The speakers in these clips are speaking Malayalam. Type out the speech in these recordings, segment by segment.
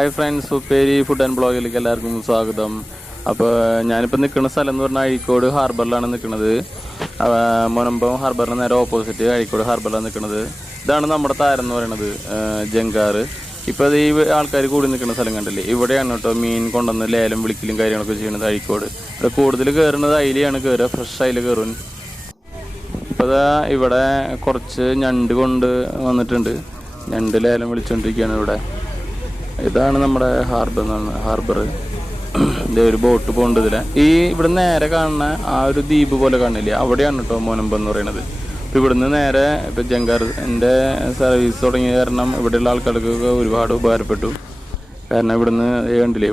ഹായ് ഫ്രണ്ട്സ്, ഉപ്പേരി ഫുഡ് ആൻഡ് ബ്ലോഗിലേക്ക് എല്ലാവർക്കും സ്വാഗതം. അപ്പോൾ ഞാനിപ്പോൾ നിൽക്കുന്ന സ്ഥലം എന്ന് പറഞ്ഞാൽ അഴീക്കോട് ഹാർബറിലാണ് നിൽക്കുന്നത്. മുനമ്പം ഹാർബറിന് നേരെ ഓപ്പോസിറ്റ് അഴീക്കോട് ഹാർബറിലാണ് നിൽക്കുന്നത്. ഇതാണ് നമ്മുടെ താരം എന്ന് പറയുന്നത്, ജങ്കാറ്. ഇപ്പോൾ അത് ഈ ആൾക്കാർ കൂടി നിൽക്കുന്ന സ്ഥലം കണ്ടില്ലേ, ഇവിടെയാണ് കേട്ടോ മീൻ കൊണ്ടുവന്ന് ലേലം വിളിക്കലും കാര്യങ്ങളൊക്കെ ചെയ്യുന്നത്. അഴീക്കോട് ഇവിടെ കൂടുതൽ കയറുന്നത് അയിലാണ് കയറുക, ഫ്രഷ് അയില കയറും. ഇപ്പോൾ ഇവിടെ കുറച്ച് ഞണ്ട് കൊണ്ട് വന്നിട്ടുണ്ട്, ഞണ്ട് ലേലം വിളിച്ചുകൊണ്ടിരിക്കുകയാണ് ഇവിടെ. ഇതാണ് നമ്മുടെ ഹാർബർ. ഇതേ ഒരു ബോട്ട് പോകേണ്ടതില്ല. ഇവിടെ നേരെ കാണുന്ന ആ ഒരു ദ്വീപ് പോലെ കാണില്ലേ, അവിടെയാണ് കേട്ടോ മുനമ്പം എന്ന് പറയുന്നത്. അപ്പോൾ ഇവിടുന്ന് നേരെ ഇപ്പോൾ ജങ്കാറിൻ്റെ സർവീസ് തുടങ്ങിയ കാരണം ഇവിടെയുള്ള ആൾക്കാർക്കൊക്കെ ഒരുപാട് ഉപകാരപ്പെട്ടു. കാരണം ഇവിടുന്ന് കണ്ടില്ലേ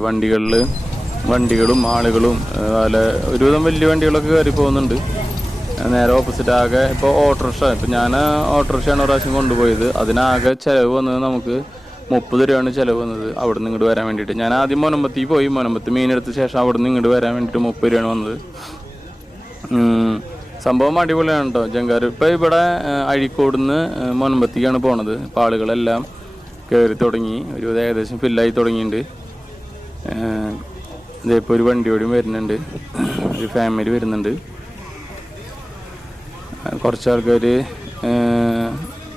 വണ്ടികളും ആളുകളും അതുപോലെ ഒരുവിധം വലിയ വണ്ടികളൊക്കെ കയറി പോകുന്നുണ്ട്. നേരെ ഓപ്പോസിറ്റ് ആകെ ഇപ്പോൾ ഓട്ടോറിക്ഷ, ഇപ്പോൾ ഞാൻ ഓട്ടോറിക്ഷയാണ് ഒരു പ്രാവശ്യം കൊണ്ടുപോയത്. അതിനാകെ ചിലവ് വന്നത് നമുക്ക് 30 രൂപയാണ് ചിലവ് വന്നത് അവിടെ നിന്ന് ഇങ്ങോട്ട് വരാൻ വേണ്ടിയിട്ട്. ഞാൻ ആദ്യം മുനമ്പത്തിൽ പോയി, മുനമ്പത്ത് മീനെടുത്ത ശേഷം അവിടെ നിന്ന് ഇങ്ങോട്ട് വരാൻ വേണ്ടിയിട്ട് 30 രൂപയാണ് വന്നത്. സംഭവം അടിപൊളിയാണ് കേട്ടോ ജങ്കാർ. ഇപ്പോൾ ഇവിടെ അഴീക്കോട് നിന്ന് മുനമ്പത്തേക്കാണ് പോണത്. ഇപ്പോൾ ആളുകളെല്ലാം കയറി തുടങ്ങി, ഒരു ഏകദേശം ഫില്ലായി തുടങ്ങിയിട്ടുണ്ട്. ഇതേപ്പോൾ ഒരു വണ്ടിയോടെയും വരുന്നുണ്ട്, ഒരു ഫാമിലി വരുന്നുണ്ട്. കുറച്ച് ആൾക്കാർ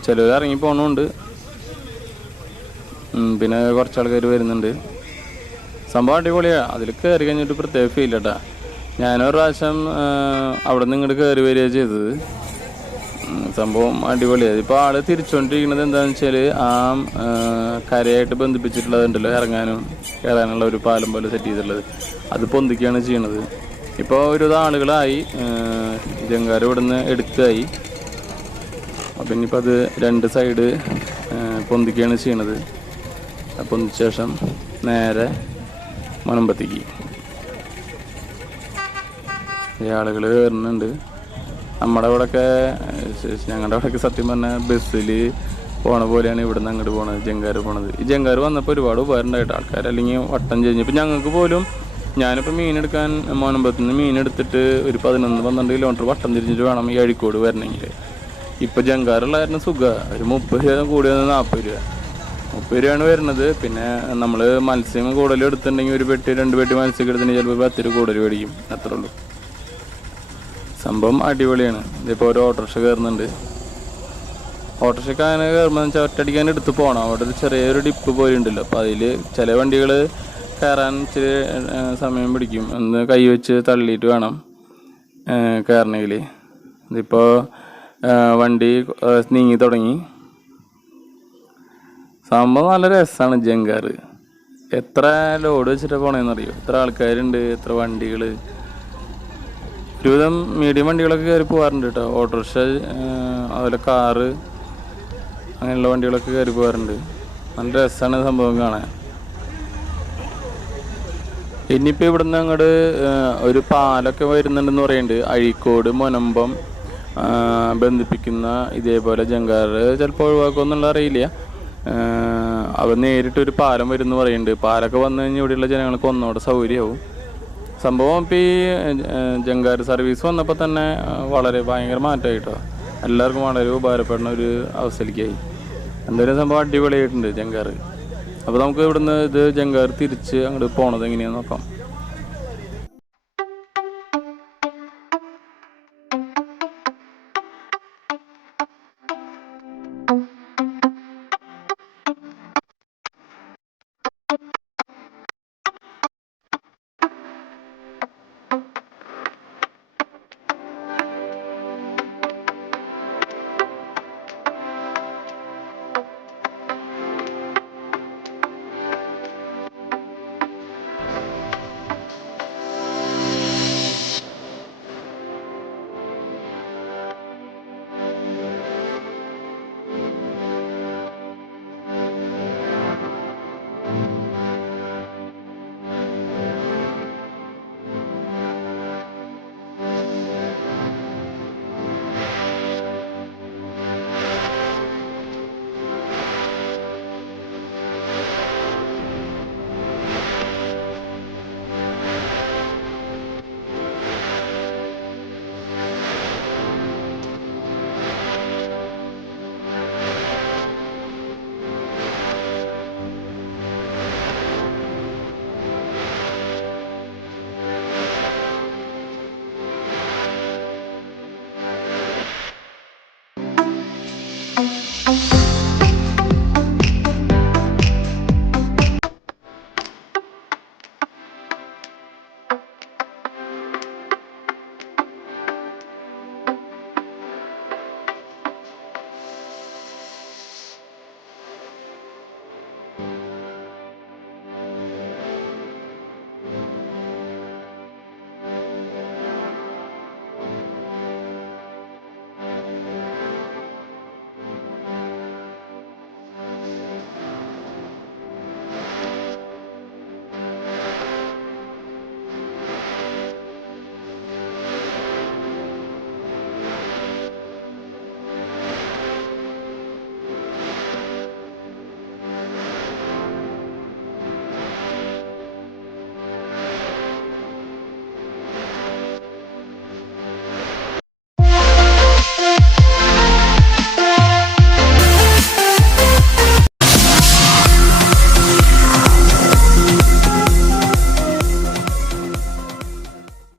ചിലർ ഇറങ്ങി പോകണമുണ്ട്, പിന്നെ കുറച്ച് ആൾക്കാർ വരുന്നുണ്ട്. സംഭവം അടിപൊളിയാണ്. അതിൽ കയറി കഴിഞ്ഞിട്ട് പ്രത്യേക ഫീൽ കേട്ടാ. ഞാനൊരു പ്രാവശ്യം അവിടെ നിന്ന് ഇങ്ങോട്ട് കയറി വരികയാണ് ചെയ്തത്. സംഭവം അടിപൊളിയാണ്. ഇപ്പോൾ ആൾ തിരിച്ചുകൊണ്ടിരിക്കുന്നത് എന്താണെന്ന് വെച്ചാൽ ആ കരയായിട്ട് ബന്ധിപ്പിച്ചിട്ടുള്ളതുണ്ടല്ലോ, ഇറങ്ങാനും കയറാനുള്ള ഒരു പാലം പോലെ സെറ്റ് ചെയ്തിട്ടുള്ളത്, അത് പൊന്തിക്കുകയാണ് ചെയ്യണത്. ഇപ്പോൾ ഒരു ആളുകളായി ജങ്കാർ ഇവിടെ നിന്ന് എടുത്തായി. അപ്പം ഇനിയിപ്പോൾ അത് 2 സൈഡ് പൊന്തിക്കുകയാണ് ചെയ്യണത്. പൊന്തിച്ച ശേഷം നേരെ മുനമ്പത്തേക്ക് ഈ ആളുകൾ കയറുന്നുണ്ട്. ഞങ്ങളുടെ അവിടെയൊക്കെ സത്യം പറഞ്ഞാൽ ബസ്സിൽ പോണ പോലെയാണ് ഇവിടെ നിന്ന് അങ്ങോട്ട് പോണത്, ജങ്കാർ പോണത്. ഈ ജങ്കാർ വന്നപ്പോൾ ഒരുപാട് ഉപകാരം ഉണ്ടായിട്ട് ആൾക്കാർ അല്ലെങ്കിൽ വട്ടം കഴിഞ്ഞ്. ഇപ്പം ഞങ്ങൾക്ക് പോലും ഞാനിപ്പോൾ മീനെടുക്കാൻ മുനമ്പത്ത് നിന്ന് മീനെടുത്തിട്ട് ഒരു 11-12 കിലോമീറ്റർ വട്ടം തിരിഞ്ഞിട്ട് വേണം ഈ അഴീക്കോട് വരണമെങ്കിൽ. ഇപ്പോൾ ജങ്കാറുള്ളായിരുന്നു സുഖമാണ്. ഒരു 30 രൂപ കൂടിയത് 40 രൂപ, 30 രൂപയാണ് വരുന്നത്. പിന്നെ നമ്മൾ മത്സ്യം കൂടുതൽ എടുത്തിട്ടുണ്ടെങ്കിൽ ഒരു പെട്ടി 2 പെട്ടി മത്സ്യം എടുത്തിട്ടുണ്ടെങ്കിൽ ചിലപ്പോൾ 10 രൂപ കൂടുതൽ മേടിക്കും, അത്രേ ഉള്ളൂ. സംഭവം അടിപൊളിയാണ്. ഇതിപ്പോൾ ഒരു ഓട്ടോറിക്ഷ കയറുന്നുണ്ട്. ഓട്ടോറിക്ഷയ്ക്ക് അങ്ങനെ കയറുമ്പോൾ വെച്ചാൽ ഒറ്റയടിക്കാൻ എടുത്ത് പോകണം. അവിടെ ഒരു ചെറിയൊരു ഡിപ്പ് പോലെ ഉണ്ടല്ലോ, അപ്പോൾ അതിൽ ചില വണ്ടികൾ കയറാൻ ഇച്ചിരി സമയം പിടിക്കും. ഒന്ന് കൈ വെച്ച് തള്ളിയിട്ട് വേണം കയറണമെങ്കിൽ. ഇതിപ്പോൾ വണ്ടി നീങ്ങി തുടങ്ങി. സംഭവം നല്ല രസമാണ് ജങ്കാർ. എത്ര ലോഡ് വെച്ചിട്ടാണ് പോണേന്നറിയോ, എത്ര ആൾക്കാരുണ്ട്, എത്ര വണ്ടികൾ. ഒരുവിധം മീഡിയം വണ്ടികളൊക്കെ കയറി പോകാറുണ്ട് കേട്ടോ. ഓട്ടോറിക്ഷ അതുപോലെ കാറ് അങ്ങനെയുള്ള വണ്ടികളൊക്കെ കയറി പോകാറുണ്ട്. നല്ല രസമാണ് സംഭവം കാണാൻ. ഇനിയിപ്പോൾ ഇവിടുന്ന് അങ്ങോട്ട് ഒരു പാലൊക്കെ വരുന്നുണ്ടെന്ന് പറയുന്നുണ്ട്. അഴീക്കോട് മുനമ്പം ബന്ധിപ്പിക്കുന്ന ഇതേപോലെ ജങ്കാർ ചിലപ്പോൾ ഒഴിവാക്കുമെന്നുള്ള അറിയില്ല. അവർ നേരിട്ടൊരു പാലം വരുമെന്ന് പറയുന്നുണ്ട്. പാലൊക്കെ വന്നു കഴിഞ്ഞാൽ ഇവിടെയുള്ള ജനങ്ങൾക്ക് ഒന്നുകൂടെ സൗകര്യമാവും. സംഭവം ഇപ്പോൾ ഈ ജങ്കാർ സർവീസ് വന്നപ്പോൾ തന്നെ ഭയങ്കര മാറ്റമായിട്ടോ. എല്ലാവർക്കും വളരെ ഉപകാരപ്പെടുന്ന ഒരു അവസ്ഥയിലേക്കായി. എന്തായാലും സംഭവം അടിപൊളിയായിട്ടുണ്ട് ജങ്കാർ. അപ്പോൾ നമുക്ക് ഇവിടുന്ന് ജങ്കാർ തിരിച്ച് അങ്ങോട്ട് പോണത് എങ്ങനെയാണെന്ന് നോക്കാം.